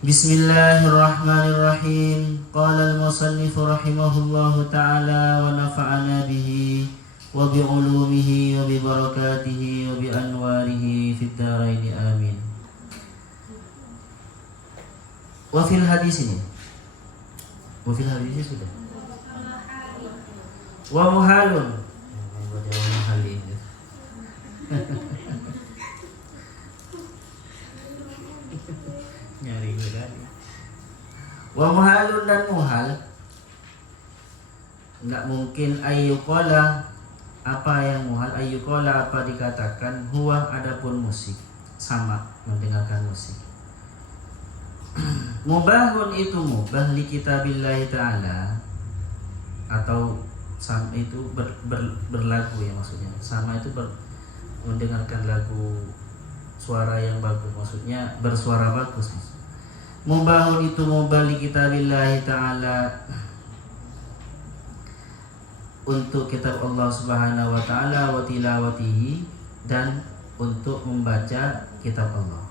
Bismillahirrahmanirrahim. Qala al-musannif rahimahullahu ta'ala wa nafa'ana bihi wa bi ulumihi wa bi barakatihi wa bi anwarihi fid dharain amin. Wa fil hadis ini. Wa fil hadis sudah. Wa muhalun. Nyari gue tadi. Wa muhalun dan muhal nggak mungkin ayyuqala. Apa yang muhal? Ayyuqala apa dikatakan huwa adapun musik, sama mendengarkan musik. Mubahun itu mubah li kitabillahi ta'ala, atau sama itu berlagu ya maksudnya. Sama itu mendengarkan lagu suara yang bagus, maksudnya bersuara bagus. Mubahun itu mubah li kitabillahi ta'ala, untuk kitab Allah Subhanahu wa taala, wa tilawatihi, dan untuk membaca kitab Allah.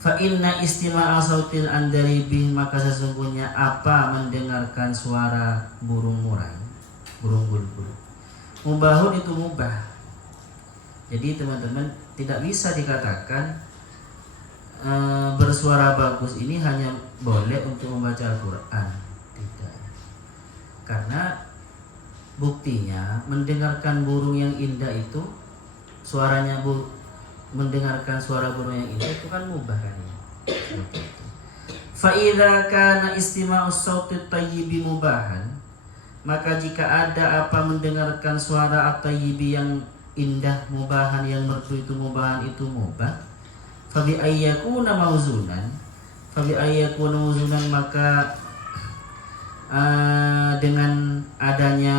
Fa inna istima'a sautil andaribih, maka sesungguhnya apa mendengarkan suara burung murai, burung bulbul. Mubahun itu mubah. Jadi teman-teman, tidak bisa dikatakan bersuara bagus ini hanya boleh untuk membaca Al-Quran. Tidak. Karena buktinya mendengarkan burung yang indah itu, suaranya mendengarkan suara burung yang indah itu kan mubah kan ya. Fa idza kana istima'us sauti tayyibi mubahan, maka jika ada apa mendengarkan suara at-tayyibi yang indah, mubahan, yang merdu itu mubahan, itu mubah. Fa bi ayyakuna mauzunan, maka dengan adanya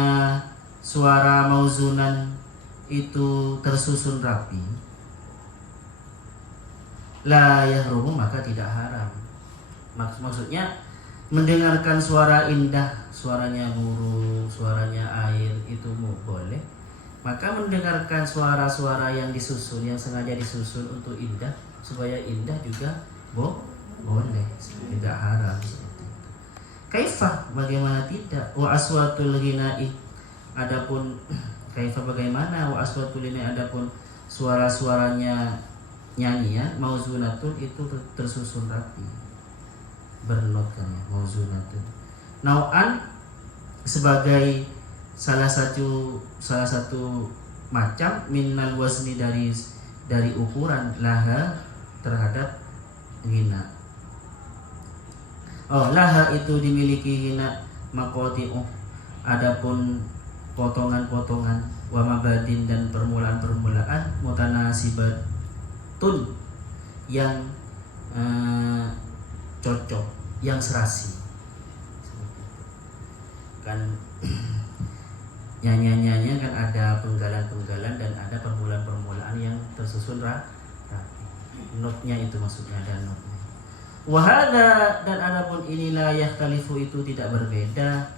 suara mauzunan itu tersusun rapi, la yahrumu, maka tidak haram. Maksudnya mendengarkan suara indah, suaranya burung, suaranya air, itu boleh. Maka mendengarkan suara-suara yang disusun, yang sengaja disusun untuk indah, supaya indah juga boleh, tidak haram. Kaifah, bagaimana tidak? Wa aswatul ghina'i, adapun kaifah bagaimana? Wa aswatul ghina'i, adapun suara-suaranya nyanyian, mauzunatun itu tersusun rapi, bernot kan ya, mauzunatun. Nau'an, sebagai salah satu macam, minal wazni, dari ukuran, laha, terhadap ghina. Laha itu dimiliki ghina, maqati'u, adapun potongan-potongan, wa mabadin, dan permulaan-permulaan, mutanasibatun, yang cocok, yang serasi. Kan nyanyian-nyanyian kan ada penggalan-penggalan dan ada permulaan-permulaan yang tersusun rapi. Notnya itu maksudnya, ada notnya. Wahada, dan adapun inilah yahtalifu, itu tidak berbeda.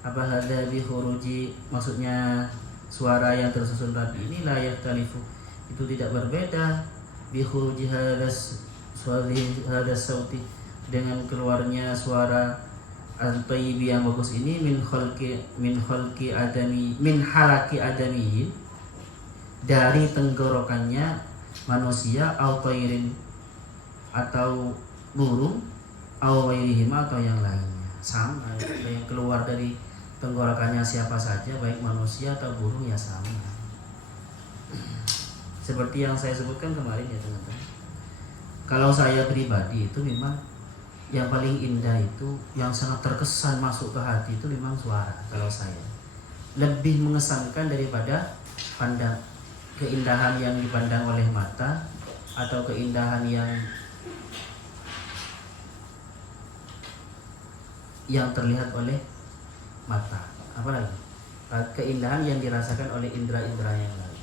Apa hada bi khuruji, maksudnya suara yang tersusun rapi inilah yahtalifu, itu tidak berbeda bi khuruji hadas sauti, dengan keluarnya suara al-tayyibi yang bagus ini, min halaki adami, dari tenggorokannya manusia, au tayrin, atau burung, au ghairihim, atau yang lainnya. Sama, yang keluar dari tenggorokannya siapa saja, baik manusia atau burung, ya sama. Seperti yang saya sebutkan kemarin ya teman-teman. Kalau saya pribadi itu memang yang paling indah itu, yang sangat terkesan masuk ke hati itu memang suara. Kalau saya lebih mengesankan daripada keindahan yang dipandang oleh mata, atau keindahan yang terlihat oleh mata, apalagi keindahan yang dirasakan oleh indera-indera yang lain.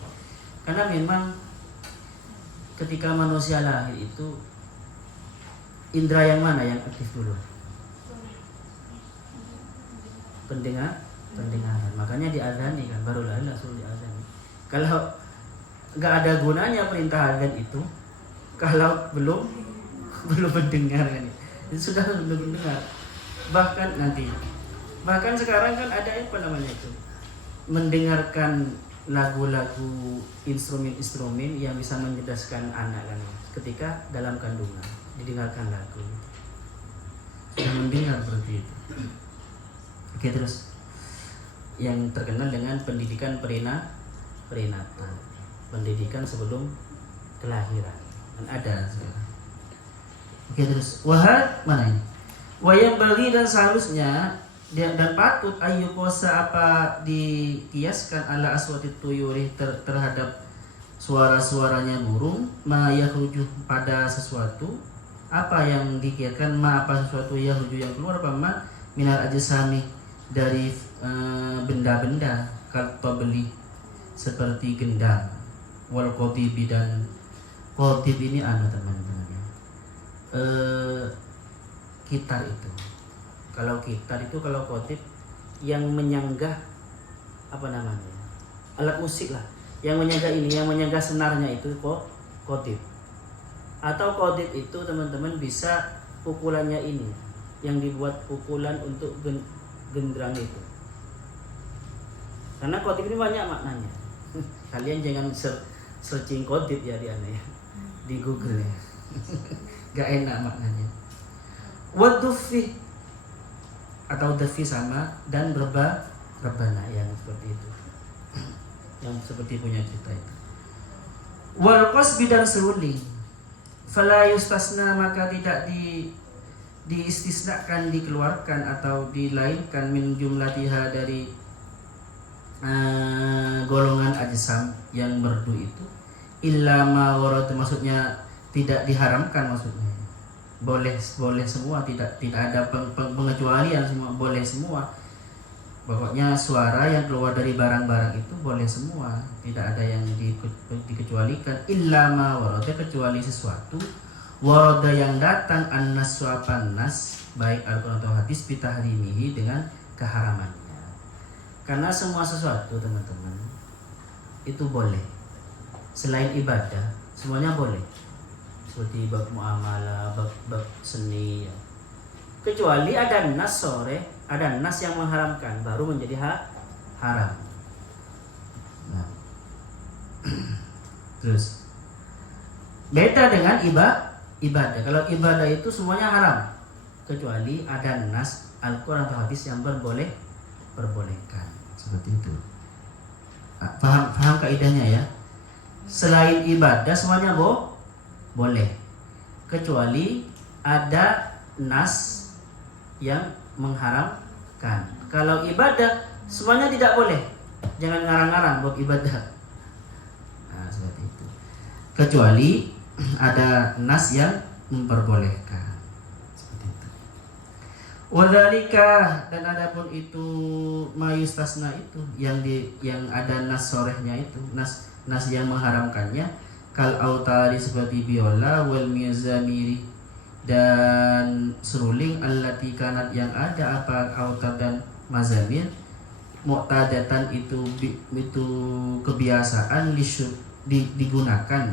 Karena memang ketika manusia lahir itu, indera yang mana yang aktif dulu? Pendengaran. Makanya diazani kan, baru lahir langsung diazani. Kalau nggak ada gunanya perintah azan itu, kalau belum belum mendengar kan, sudah belum mendengar. Bahkan sekarang kan ada apa namanya itu, mendengarkan lagu-lagu instrumen-instrumen yang bisa mencerdaskan anak kan, ketika dalam kandungan didengarkan lagu, sudah mendengar seperti itu. Oke, terus yang terkenal dengan pendidikan prenatal, pendidikan sebelum kelahiran, kan ada sekarang. Oke, terus wahad mana ini? Wayang bagi dan seharusnya dan patut ayu kosa apa dikiaskan ala aswati tuyuri terhadap suara-suaranya burung, ma yahruju pada sesuatu, apa yang dikiaskan, ma apa sesuatu yahruju yang keluar, apa ma minal ajsami dari benda-benda, kata beli seperti gendang, wal qatibi, dan qatib ini teman-teman ya, kitar itu. Kalau kitar itu, kalau qatib yang menyanggah apa namanya, alat musik lah, yang menyanggah ini, yang menyanggah senarnya itu qatib. Atau qatib itu teman-teman bisa pukulannya ini, yang dibuat pukulan untuk gendrang itu. Karena qatib ini banyak maknanya. Kalian jangan searching qatib ya di Google ya. Gak enak maknanya. Wadufi atau defi sama, dan rebana yang seperti itu, yang seperti punya kita itu. Wal qasbi dan seruling, fala yustasna, maka tidak diistisnakan, dikeluarkan atau dilainkan, min jumlatiha dari golongan ajsam yang merdu itu, illa ma warad, maksudnya tidak diharamkan, maksudnya boleh semua, tidak ada pengecualian, semua boleh semua. Pokoknya suara yang keluar dari barang-barang itu boleh semua, tidak ada yang dikecualikan, illa ma warada, kecuali sesuatu warada yang datang annas suapan nas, baik Al-Quran atau hadis, bitahrimihi, dengan keharamannya. Karena semua sesuatu teman-teman itu boleh, selain ibadah semuanya boleh, seperti bab muamalah, bab seni ya. Kecuali ada nas ada nas yang mengharamkan, baru menjadi haram. Nah. Terus beda dengan ibadah. Kalau ibadah itu semuanya haram, kecuali ada nas Al-Quran atau hadis yang perbolehkan. Seperti itu. Paham kaidahnya ya? Selain ibadah semuanya boleh, kecuali ada nas yang mengharamkan. Kalau ibadah semuanya tidak boleh, jangan ngarang-ngarang buat ibadah. Nah, seperti itu. Kecuali ada nas yang memperbolehkan. Seperti itu. Wadzalika, dan adapun itu mayustasna itu yang ada nas sorehnya itu, nas yang mengharamkannya, kal autari, seperti biola, wal mizamiri, dan seruling, allati kanat, yang ada apa autar dan mazamir, mu'tadatan itu kebiasaan, digunakan,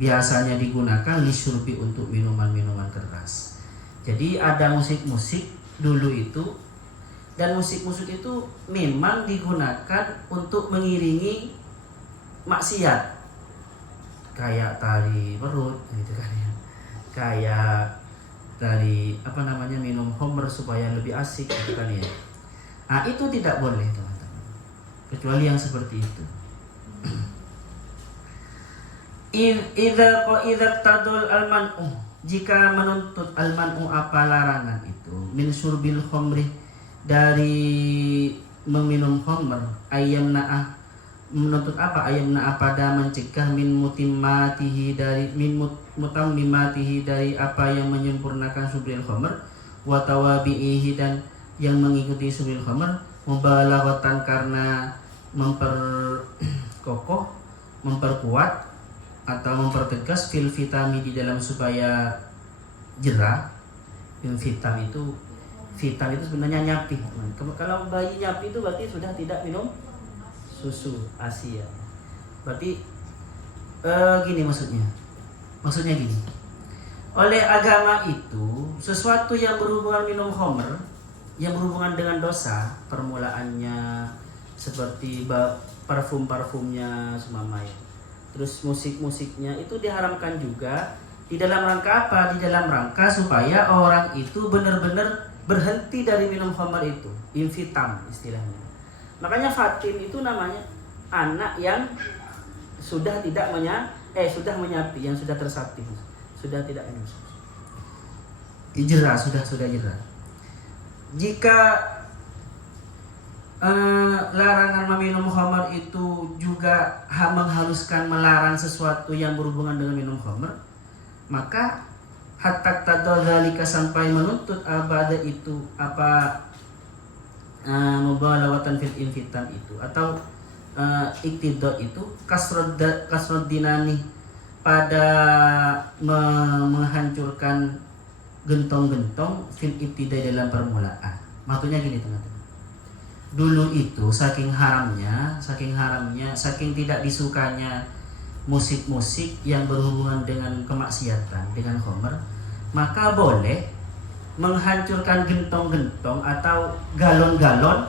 biasanya digunakan, lisyurbi, untuk minuman-minuman keras. Jadi ada musik-musik dulu itu, dan musik-musik itu memang digunakan untuk mengiringi maksiat, kayak tari perut gitu kan ya, kayak tari apa namanya, minum homer supaya lebih asik gitu kan ya. Nah, itu tidak boleh teman-teman, kecuali yang seperti itu. Idza tadul al-man'u, jika menuntut al-man'u apa larangan itu, min syurbil khamri, dari meminum khamr, ayyamna'ah, menuntut apa, ayyamna'ah, pada mencegah, min mutimmatihi, dari min mutammimatihi, dari apa yang menyempurnakan syurbil khamr, wa tawabi'ihi, dan yang mengikuti syurbil khamr, mubalaghatan, karena memperkokoh, memperkuat atau mempertegas, fil vitami, di dalam supaya jerah. Vitam itu sebenarnya nyapi. Kalau bayi nyapi itu berarti sudah tidak minum susu ASI ya. Berarti gini maksudnya gini, Oleh agama itu, sesuatu yang berhubungan minum khamr, yang berhubungan dengan dosa, permulaannya seperti parfum-parfumnya semamai, terus musik-musiknya itu diharamkan juga. Di dalam rangka apa? Di dalam rangka supaya orang itu benar-benar berhenti dari minum khamr itu, infitam istilahnya. Makanya fatin itu namanya anak yang sudah tidak sudah menyapi, yang sudah tersapi, sudah tidak jerah, sudah jerah. Jika larangan meminum khamr itu juga menghaluskan melarang sesuatu yang berhubungan dengan minum khamr, maka hatta tadzalika sampai menuntut abada itu apa mubalawatan fil infitan itu atau iktidha itu kasrod dinani pada menghancurkan gentong-gentong fil ibtidai dalam permulaan. Maksudnya gini teman-teman. Dulu itu saking haramnya, saking tidak disukanya musik-musik yang berhubungan dengan kemaksiatan, dengan khamr, maka boleh menghancurkan gentong-gentong atau galon-galon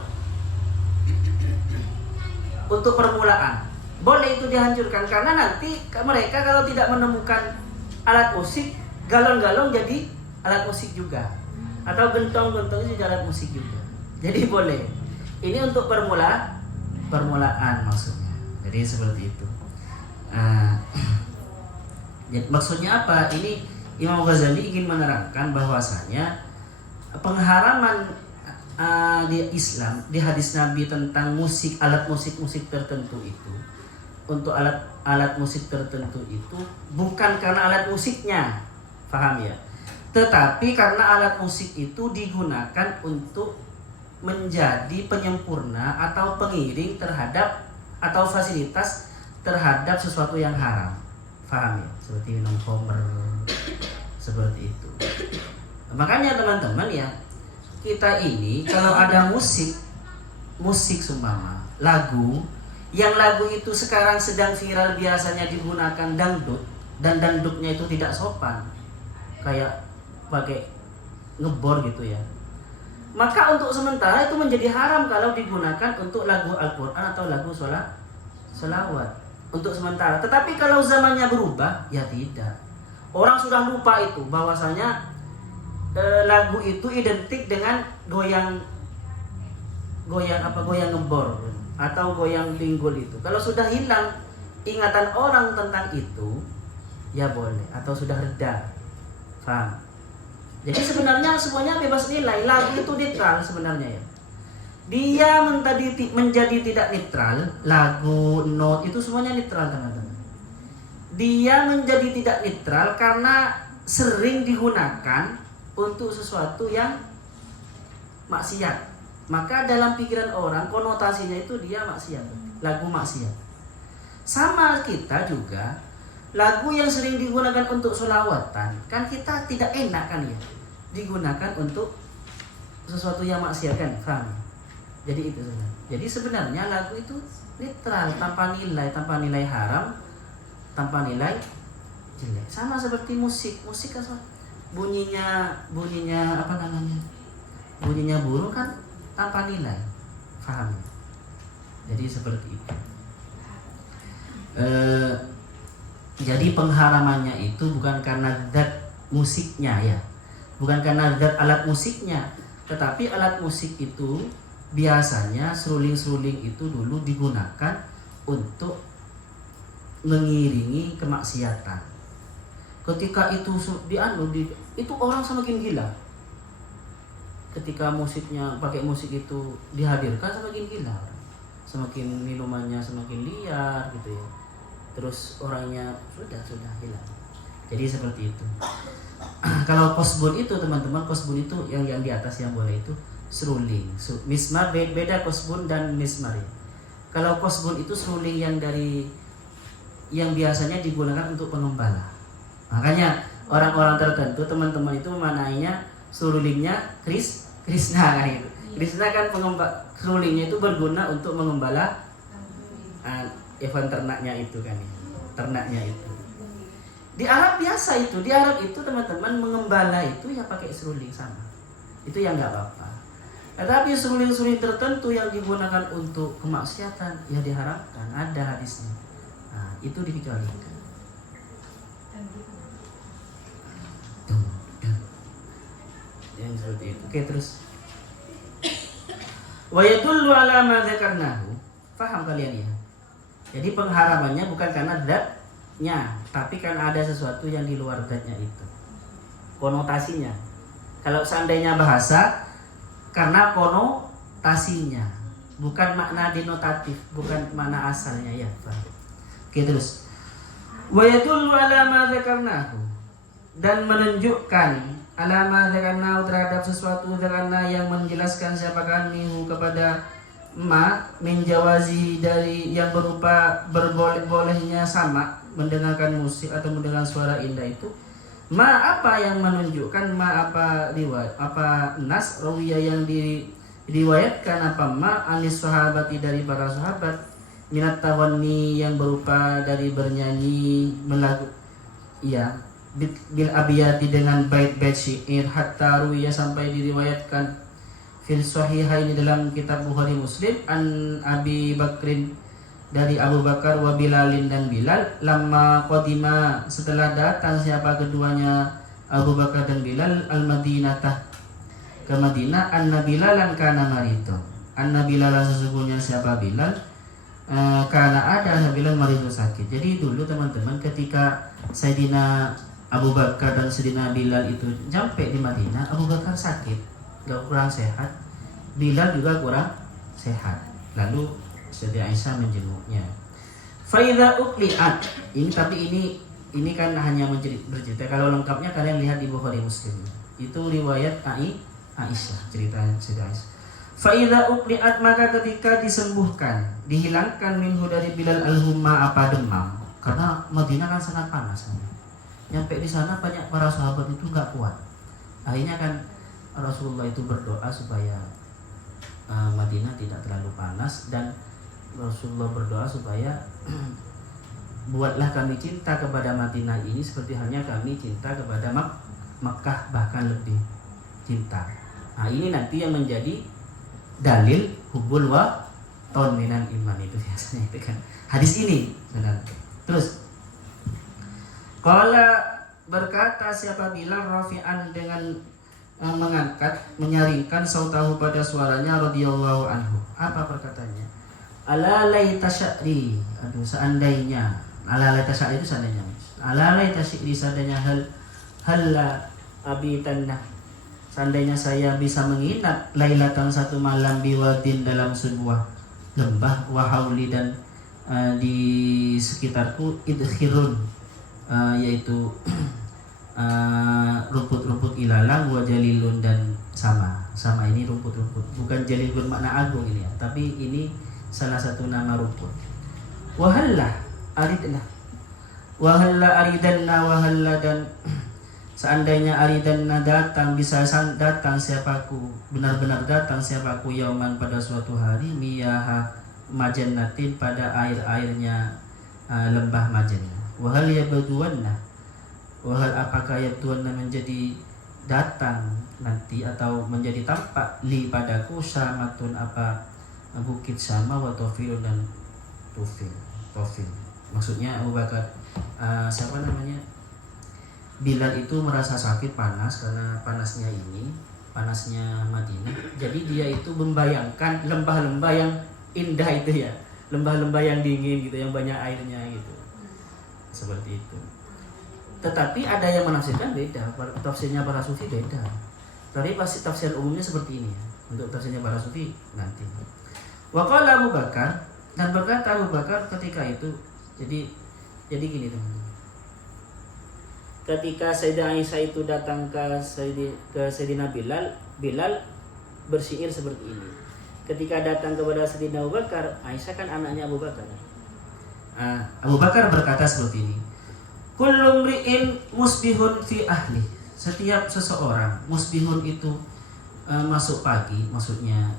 untuk permulaan. Boleh itu dihancurkan karena nanti mereka kalau tidak menemukan alat musik, galon-galon jadi alat musik juga, atau gentong-gentong jadi alat musik juga. Jadi boleh. Ini untuk permulaan maksudnya. Jadi seperti itu. Maksudnya apa? Ini Imam Ghazali ingin menerangkan bahwasanya pengharaman di Islam, di hadis Nabi tentang musik, alat musik tertentu itu, untuk alat musik tertentu itu bukan karena alat musiknya, paham ya? Tetapi karena alat musik itu digunakan untuk menjadi penyempurna atau pengiring terhadap atau fasilitas terhadap sesuatu yang haram, paham ya? Seperti minum khamr, seperti itu. Makanya teman-teman ya, kita ini kalau ada musik seumpama lagu, yang lagu itu sekarang sedang viral, biasanya digunakan dangdut, dan dangdutnya itu tidak sopan, kayak pakai ngebor gitu ya, maka untuk sementara itu menjadi haram kalau digunakan untuk lagu Al-Quran atau lagu sholawat untuk sementara. Tetapi kalau zamannya berubah, ya tidak. Orang sudah lupa itu bahwasanya lagu itu identik dengan goyang ngebor atau goyang pinggul itu. Kalau sudah hilang ingatan orang tentang itu, ya boleh, atau sudah reda, paham? Jadi sebenarnya semuanya bebas nilai. Lagu itu netral sebenarnya ya. Dia menjadi tidak netral, lagu, note itu semuanya netral teman-teman. Dia menjadi tidak netral karena sering digunakan untuk sesuatu yang maksiat. Maka dalam pikiran orang konotasinya itu dia maksiat, lagu maksiat. Sama kita juga, lagu yang sering digunakan untuk sholawatan, kan kita tidak enak kan ya, digunakan untuk sesuatu yang maksiat kan, paham? Jadi itu sebenarnya. Jadi sebenarnya lagu itu netral, tanpa nilai haram, tanpa nilai jelek. Sama seperti musik kan bunyinya apa namanya? Bunyinya burung kan tanpa nilai, paham? Jadi seperti itu. Jadi pengharamannya itu bukan karena zat musiknya ya, bukan karena zat alat musiknya, tetapi alat musik itu biasanya seruling-seruling itu dulu digunakan untuk mengiringi kemaksiatan. Ketika itu itu orang semakin gila. Ketika musiknya, pakai musik itu dihadirkan, semakin gila, semakin minumannya semakin liar gitu ya. Terus orangnya sudah hilang. Jadi seperti itu. Kalau kosbun itu teman-teman, kosbun itu yang di atas yang boleh itu seruling. Mismar beda kosbun dan mismar ya. Kalau kosbun itu seruling yang biasanya digunakan untuk pengembala. Makanya orang-orang tertentu teman-teman itu memanainya serulingnya Krishna kan itu. Krishna kan serulingnya itu berguna untuk mengembala hewan ternaknya itu kan, ternaknya itu. Di Arab biasa itu, di Arab itu teman-teman mengembala itu ya pakai seruling sama. Itu yang nggak apa-apa. Tetapi seruling-seruling tertentu yang digunakan untuk kemaksiatan ya diharamkan, ada hadisnya. Nah, itu dikecualikan. Yang seperti itu. Oke, terus. Wa yadullu ala ma dzakarnahu. Paham kalian ya? Jadi pengharamannya bukan karena zatnya, tapi kan ada sesuatu yang di luar zatnya itu. Konotasinya. Kalau seandainya bahasa karena konotasinya, bukan makna denotatif, bukan makna asalnya ya. Oke, terus. Wa yadullu ala ma dzakarnahu, dan menunjukkan ala ma dzakarnahu terhadap sesuatu dzakarna yang menjelaskan siapakah minhu kepada ma min jawazi dari yang berupa berboleh-bolehnya sama mendengarkan musik atau mendengar suara indah itu. Ma apa yang menunjukkan, ma apa riwayat, apa nas rawiya yang diriwayatkan, apa ma anis sahabati dari para sahabat, minat tawanni yang berupa dari bernyanyi melagu ya bil abiyati dengan bait-bait syair, hatta ruwiya sampai diriwayatkan fil sahihaini dalam kitab Bukhari Muslim an Abi Bakrin dari Abu Bakar wa Bilalin dan Bilal, lama qadima setelah datang siapa keduanya Abu Bakar dan Bilal al-Madinatah ke Madinah, anna Bilalan kana marito, anna Bilalan sesungguhnya siapa Bilal karena ada Bilal marido sakit. Jadi dulu teman-teman ketika Sayyidina Abu Bakar dan Sayyidina Bilal itu sampai di Madinah, Abu Bakar sakit, kurang sehat, Bilal juga kurang sehat. Lalu Siti Aisyah menjenguknya. Faidha uqli'at. Ini kan hanya bercerita. Kalau lengkapnya kalian lihat di Bukhari Muslim. Itu riwayat Aisyah, cerita Siti Aisyah. Faidha uqli'at, maka ketika disembuhkan, dihilangkan minhu dari Bilal al-humma apa demam. Karena Madinah kan sangat panas. Nyampe di sana banyak para sahabat itu nggak kuat. Akhirnya kan Rasulullah itu berdoa supaya Madinah tidak terlalu panas, dan Rasulullah berdoa supaya buatlah kami cinta kepada Madinah ini seperti halnya kami cinta kepada Makkah, bahkan lebih cinta. Nah, ini nanti yang menjadi dalil hubul wa ton minan iman itu biasanya itu kan hadis ini benar. Terus qala berkata siapa Bilal rafi'an dengan mengangkat, menyaringkan sautahu pada suaranya radhiyallahu anhu. Apa perkataannya? Ala laita sya'ri, seandainya, ala laita sya'ri itu seandainya, ala laita sya'ri seandainya halla abitanna, seandainya saya bisa menginap lailatan satu malam biwadin dalam sebuah lembah, wahauli dan di sekitarku idkhirun, yaitu rumput-rumput ilalang, wa jalilun dan sama ini rumput-rumput, bukan jalil bermakna agung ini ya, tapi ini salah satu nama rumput. Wahalla aridna, wahalla aridanna, wahalla dan seandainya aridanna datang, bisa datang siapaku, benar-benar datang siapaku yauman pada suatu hari, miyaha majannatin pada air-airnya lembah Majannah. Wahal yabduwanna, wahal apakah yabduwanna menjadi datang nanti atau menjadi tampak li padaku samatun apa bukit sama wa tofil dan tofil. Maksudnya Abu Bakar siapa namanya Bilal itu merasa sakit panas karena panasnya Madinah. Jadi dia itu membayangkan lembah-lembah yang indah itu ya, lembah-lembah yang dingin gitu, yang banyak airnya gitu, seperti itu. Tetapi ada yang menafsirkan beda, tafsirnya para sufi beda. Tapi pasti tafsir umumnya seperti ini ya. Untuk tafsirnya para sufi nanti. Waqala Abu Bakar, dan berkata Abu Bakar ketika itu, jadi gini teman-teman. Ketika Sayyidah Aisyah itu datang ke Sayyidina Bilal bersyair seperti ini. Ketika datang kepada Sayyidina Abu Bakar, Aisyah kan anaknya Abu Bakar. Abu Bakar berkata seperti ini. Kullu mri'in musbihun fi ahli. Setiap seseorang, musbihun itu masuk pagi, maksudnya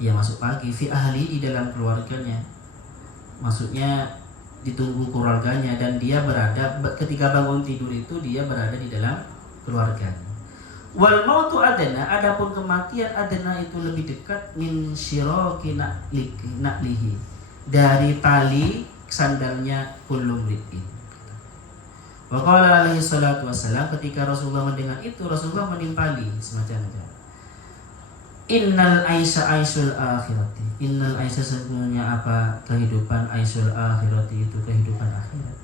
ya masuk pagi, fi ahli di dalam keluarganya. Maksudnya ditunggu keluarganya, dan dia berada ketika bangun tidur itu dia berada di dalam keluarganya. Wal mautu adna, adapun kematian adna itu lebih dekat min syiraki na'lihi, dari tali sandalnya kullu mri'in. Wa qala alaihi salatu wassalam, ketika Rasulullah mendengar itu Rasulullah menimpali semacam itu. Innal aisha aisyul akhirati, innal aisha sebenarnya apa kehidupan, aisyul akhirati itu kehidupan akhirat.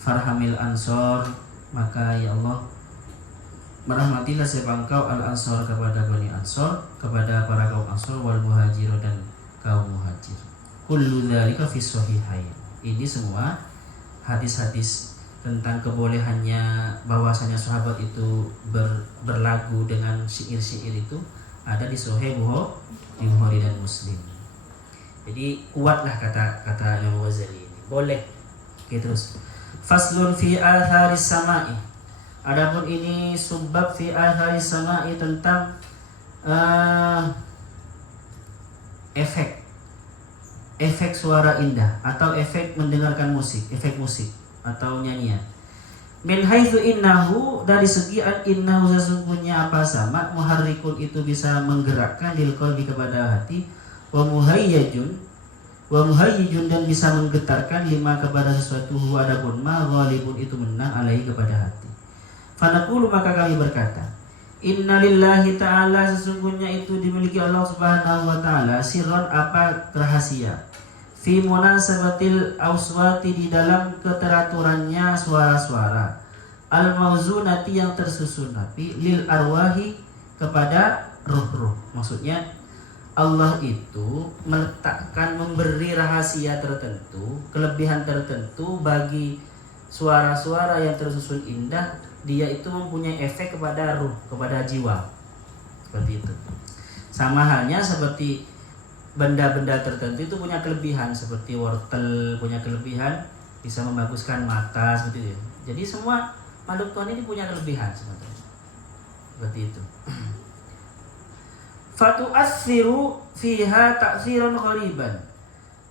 Farhamil ansor, maka ya Allah merahmatilah siapa engkau al ansor kepada Bani Ansor, kepada para kaum Ansor, wal muhajir dan kaum muhajir. Kullu dzalika fi sahihain. Ini semua hadis-hadis tentang kebolehannya bahwasanya sahabat itu berlagu dengan syair-syair itu ada di Sahih Bukhari dan Muslim. Jadi kuatlah kata Imam Ghazali ini. Boleh. Oke, terus. Faslun fi atharis sama'i. Adapun ini subbab fi atharis sama'i, tentang efek suara indah atau efek mendengarkan musik, efek musik atau nyanyian. Min haitsu innahu, dari segi innahu sesungguhnya apa sama muharrikun itu bisa menggerakkan lil qalbi kepada hati, wa muhayyijun dan bisa menggetarkan lima kepada sesuatu, huwa adapun ma ghalibun itu menang alaihi kepada hati. Fanaqulu, maka kami berkata, innalillahi ta'ala, sesungguhnya itu dimiliki Allah Subhanahu wa taala, sirron apa rahasia, fi munasabatil auswati di dalam keteraturannya suara-suara, al mauzunati yang tersusun nabi, lil arwahi kepada ruh-ruh. Maksudnya Allah itu meletakkan, memberi rahasia tertentu, kelebihan tertentu bagi suara-suara yang tersusun indah. Dia itu mempunyai efek kepada ruh, kepada jiwa. Seperti itu. Sama halnya seperti benda-benda tertentu itu punya kelebihan, seperti wortel punya kelebihan bisa membaguskan mata, seperti itu. Jadi semua makhluk Tuhan ini punya kelebihan sebetulnya. Seperti itu. Fatu'assiru fiha ta'siran ghariban,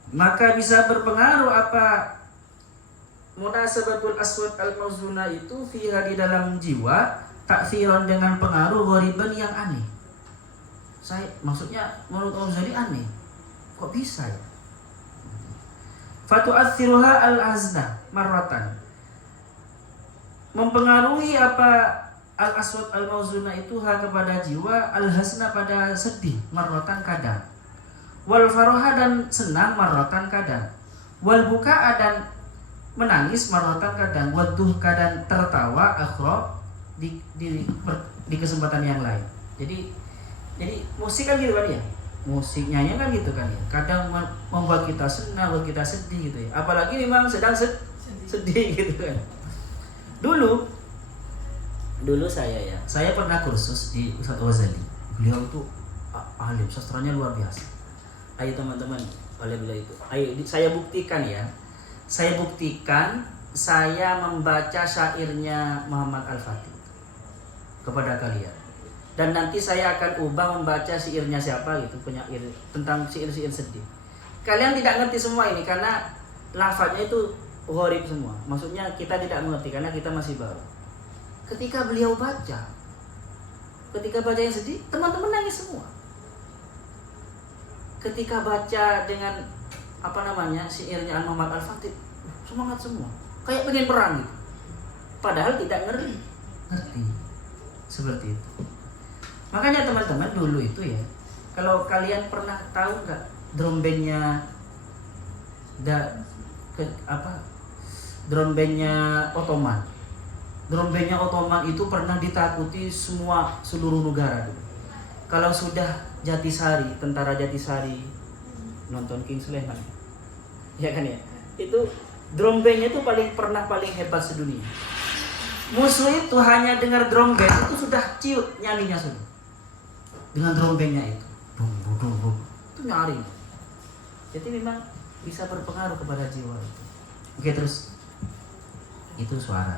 maka bisa berpengaruh apa munasabatul aswat al-mauzuna itu fiha di dalam jiwa, ta'siran dengan pengaruh ghariban yang aneh. Maksudnya menurut Al-Ghazali aneh. Kok bisa ya? Fatu'assiruha al-azna marratan, mempengaruhi apa al-aswad al-mauzuna itu kepada jiwa, al-hasna pada sedih marratan kadang, wal faraha dan senang marratan kadang, wal buka dan menangis marratan kadang, waduh kadang tertawa akhra di kesempatan yang lain. Jadi musik kan gitu kan ya, musiknya kan gitu kan ya, kadang membuat kita senang, membuat kita sedih gitu ya, apalagi memang sedang sedih gitu kan. Dulu saya pernah kursus di Ustaz Ghazali. Beliau itu alim, sastranya luar biasa. Ayo teman-teman, oleh beliau itu, ayo saya buktikan ya. Saya buktikan saya membaca syairnya Muhammad Al-Fatih kepada kalian. Dan nanti saya akan ubah membaca syairnya siapa gitu, penyair tentang syair-syair sedih. Kalian tidak ngerti semua ini karena lafadznya itu gharib semua. Maksudnya kita tidak mengerti karena kita masih baru. Ketika beliau baca yang sedih, teman-teman nangis semua. Ketika baca dengan syairnya Muhammad Al-Fatih, semangat semua, kayak pengen perang gitu. Padahal tidak ngerti. Seperti itu. Makanya teman-teman dulu itu ya, kalau kalian pernah tahu nggak drum bandnya Ottoman. Drum bandnya Ottoman itu pernah ditakuti seluruh negara. Kalau sudah Jatisari, tentara Jatisari nonton Kingsley kan, ya kan ya, itu drum bandnya itu paling hebat sedunia. Musuh itu hanya dengar drum band itu sudah ciut nyalinya sudah. Dengan drum bandnya itu, itu nyari. Jadi memang bisa berpengaruh kepada jiwa itu. Oke, terus itu suara.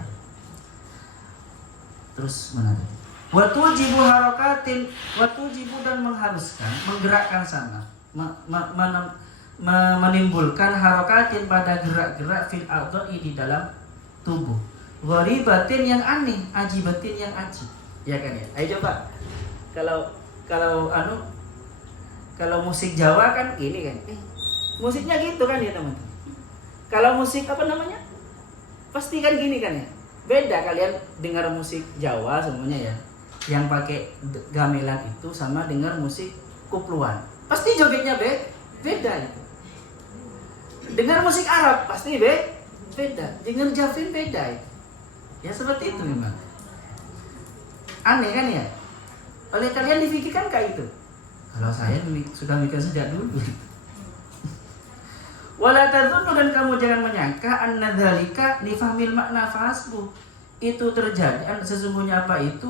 Terus mana tadi? Watujibu harakatin, watujibu dan mengharuskan, menggerakkan sana, menimbulkan harokatin pada gerak-gerak fil a'dha'i di dalam tubuh. Gharibatin yang aneh, ajibatin yang ajib. Ya kan ya? Ayo coba. Kalau musik Jawa kan gini kan. Musiknya gitu kan ya teman-teman. Kalau musik apa namanya? Pasti kan gini kan ya. Beda kalian dengar musik Jawa semuanya ya. Yang pakai gamelan itu sama dengar musik kupluan. Pasti jogetnya beda itu. Dengar musik Arab pasti beda. Dengar Javin beda itu. Ya seperti itu memang. Aneh kan ya? Oleh kalian dipikirkan kayak itu. Kalau saya sudah mikir sejak dulu. Wala tadzunnu, dan kamu jangan menyangka anna dzalika li fahmil makna fahasbu. Itu terjadi sesungguhnya apa itu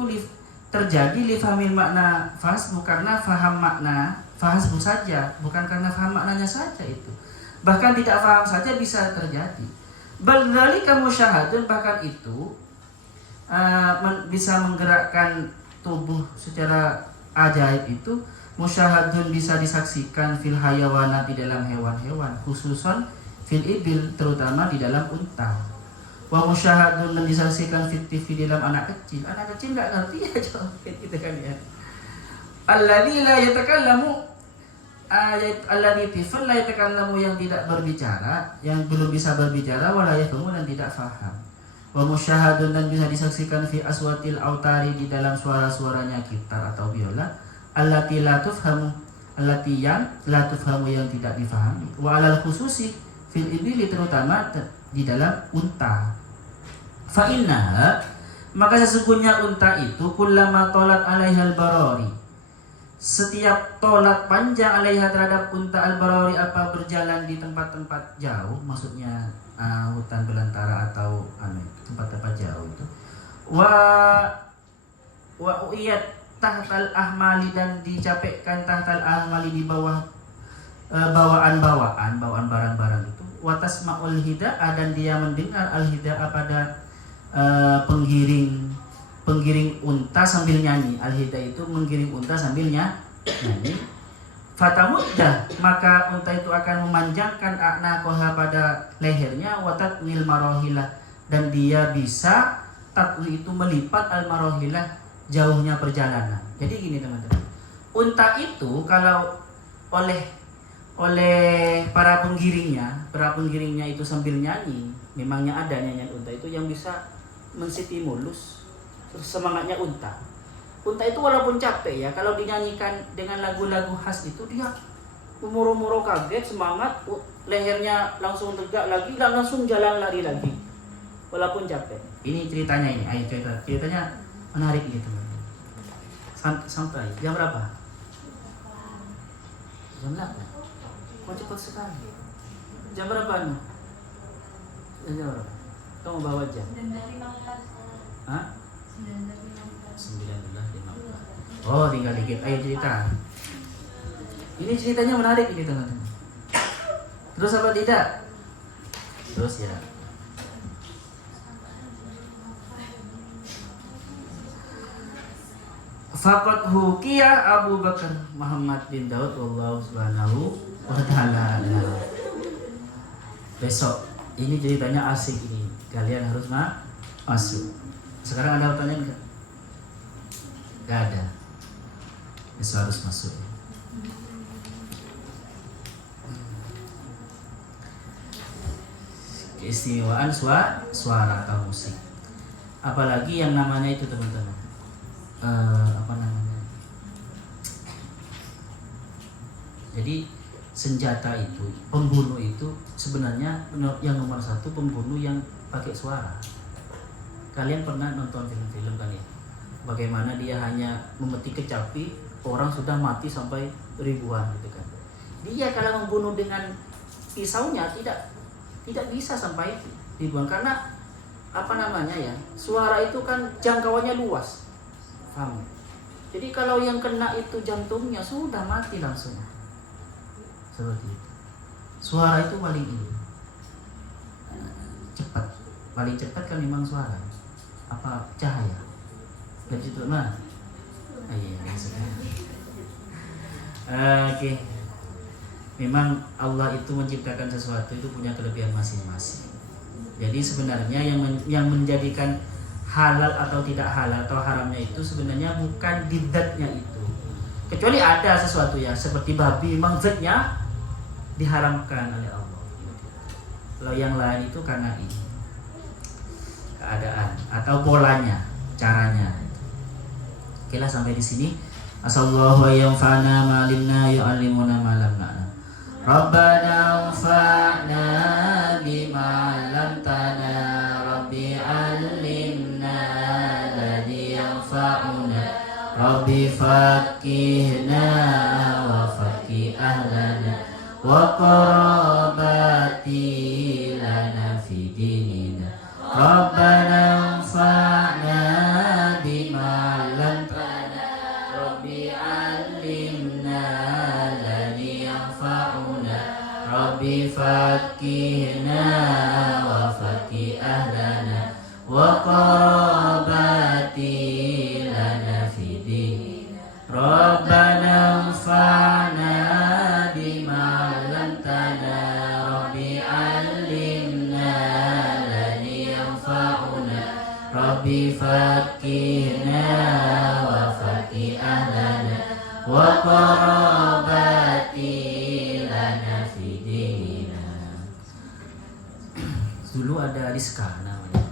terjadi li fahmil makna fahasbu, karena faham makna fahasbu saja, bukan karena faham maknanya saja itu. Bahkan tidak faham saja bisa terjadi. Bal dzalika musyahadun, bahkan itu bisa menggerakkan tubuh secara ajaib itu musyahadun, bisa disaksikan fil hayawana, di dalam hewan-hewan, khususon fil ibil, terutama di dalam unta. Wa musyahadun, dan disaksikan fit TV, di dalam anak kecil. Anak kecil nggak ngerti ya joget gitu kan ya. Alladzi la yatakallamu, alladzi tifal la yatakallamu, yang tidak berbicara, yang belum bisa berbicara, wala yafhamu, dan tidak faham. Wa musyahadun, dan bisa disaksikan fi aswatil autari, di dalam suara-suaranya gitar atau biola, allati la tufhamu, allati yang la tufhamu, yang tidak difahami. Wa alal khususi fil ibili, terutama di dalam unta. Fa innaha, maka sesungguhnya unta itu kullama tolat alaihal barari, setiap tolat panjang alaiha, terhadap unta al-barari, apa berjalan di tempat-tempat jauh, maksudnya hutan belantara atau tempat-tempat jauh itu. Wa uiyat tahtal ahmali, dan dicapekkan tahtal ahmali, di bawah bawaan barang-barang itu. Wa tasma'ul hida'a, dan dia mendengar al hida'a pada penggiring unta sambil nyanyi. Al hida'a itu menggiring unta sambil nyanyi. Fatamuddah, maka unta itu akan memanjangkan a'naqaha, pada lehernya, wa tatwil marohilah, dan dia bisa tatwi itu melipat al marohilah, jauhnya perjalanan. Jadi gini teman-teman, unta itu kalau oleh para pengiringnya itu sambil nyanyi, memangnya ada nyanyian unta itu yang bisa menstimulus semangatnya unta. Unta itu walaupun capek ya, kalau dinyanyikan dengan lagu-lagu khas itu, dia muro-muro kaget, semangat, lehernya langsung tegak lagi, dan langsung jalan lari lagi walaupun capek. Ini ceritanya ini, ayo ceritanya menarik gitu. Sampai jam berapa? Jam 8. Kok cepat sekali? Jam berapa nih? Jam berapa? Kamu bawa jam? 19.15. Hah? 19.15. Oh, tinggal dikit. Ayo cerita. Ini ceritanya menarik ini teman-teman. Terus apa tidak? Terus ya. Faqad hukiya Abu Bakar Muhammad bin Daud wallahu subhanahu wa ta'ala. Besok ini ceritanya asik ini. Kalian harus masuk. Sekarang ada pertanyaan enggak? Enggak ada. Besok harus masuk. Keistimewaan suara atau musik. Apalagi yang namanya itu teman-teman. Jadi senjata itu, pembunuh itu sebenarnya yang nomor satu, pembunuh yang pakai suara. Kalian pernah nonton film-film kan ya? Bagaimana dia hanya memetik kecapi, orang sudah mati sampai ribuan gitu kan. Dia kalau membunuh dengan pisaunya tidak bisa sampai ribuan, karena suara itu kan jangkauannya luas. Paham? Jadi kalau yang kena itu jantungnya, sudah mati langsung. Seperti itu. Suara itu paling cepat. Paling cepat kan memang suara. Apa cahaya? Dan itu mana? Iya, maksudnya. Oke. memang Allah itu menciptakan sesuatu itu punya kelebihan masing-masing. Jadi sebenarnya yang menjadikan halal atau tidak halal atau haramnya itu sebenarnya bukan di zatnya itu. Kecuali ada sesuatu ya seperti babi, memang zatnya diharamkan oleh Allah. Kalau yang lain itu karena ini keadaan atau polanya, caranya. Oke lah, sampai di sini. Asallahu yanfa'na ma 'allimna yu'allimuna ma lam na'lam. Rabbana anfa'na bima 'allamtana, Rabbi 'allimna alladhi yanfa'una, Rabbi faqihna wa faqih ahlana wa qarabati lana fi dinina. Rabbana anfa'na bima 'allamtana, Rabbi 'allimna alladhi yanfa'una, Rabbi faqihna wa faqih ahlana wa qarabati lana fi dinina. Rabbana anfa'na bima 'allamtana, Rabbi 'allimna alladhi yanfa'una, Rabbi faqihna wa faqih ahlana wa qarabati lana fi dinina. Dulu ada Rizka namanya,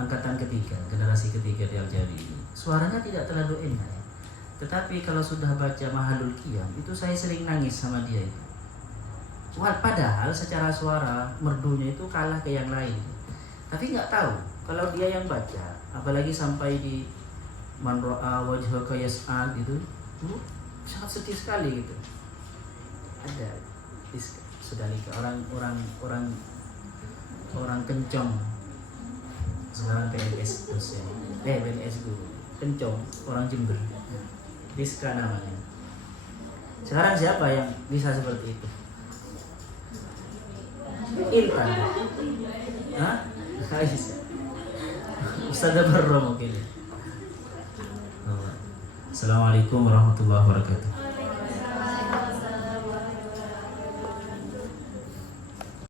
angkatan ketiga, generasi ketiga di Al-Jari. Suaranya tidak terlalu enak ya. Tetapi kalau sudah baca Mahalul Qiyam itu saya sering nangis sama dia itu. Padahal secara suara merdunya itu kalah ke yang lain. Tapi nggak tahu kalau dia yang baca, apalagi sampai di Man ra'a wajhaka yas'ad itu sangat sedih sekali gitu. Ada sudah nikah orang kencong sekarang PNS dosen, PNS guru, kencong orang Jember. Rizka namanya. Sekarang siapa yang bisa seperti itu? Intan. Hah? Ustaz Barro mungkin. Assalamualaikum warahmatullahi wabarakatuh.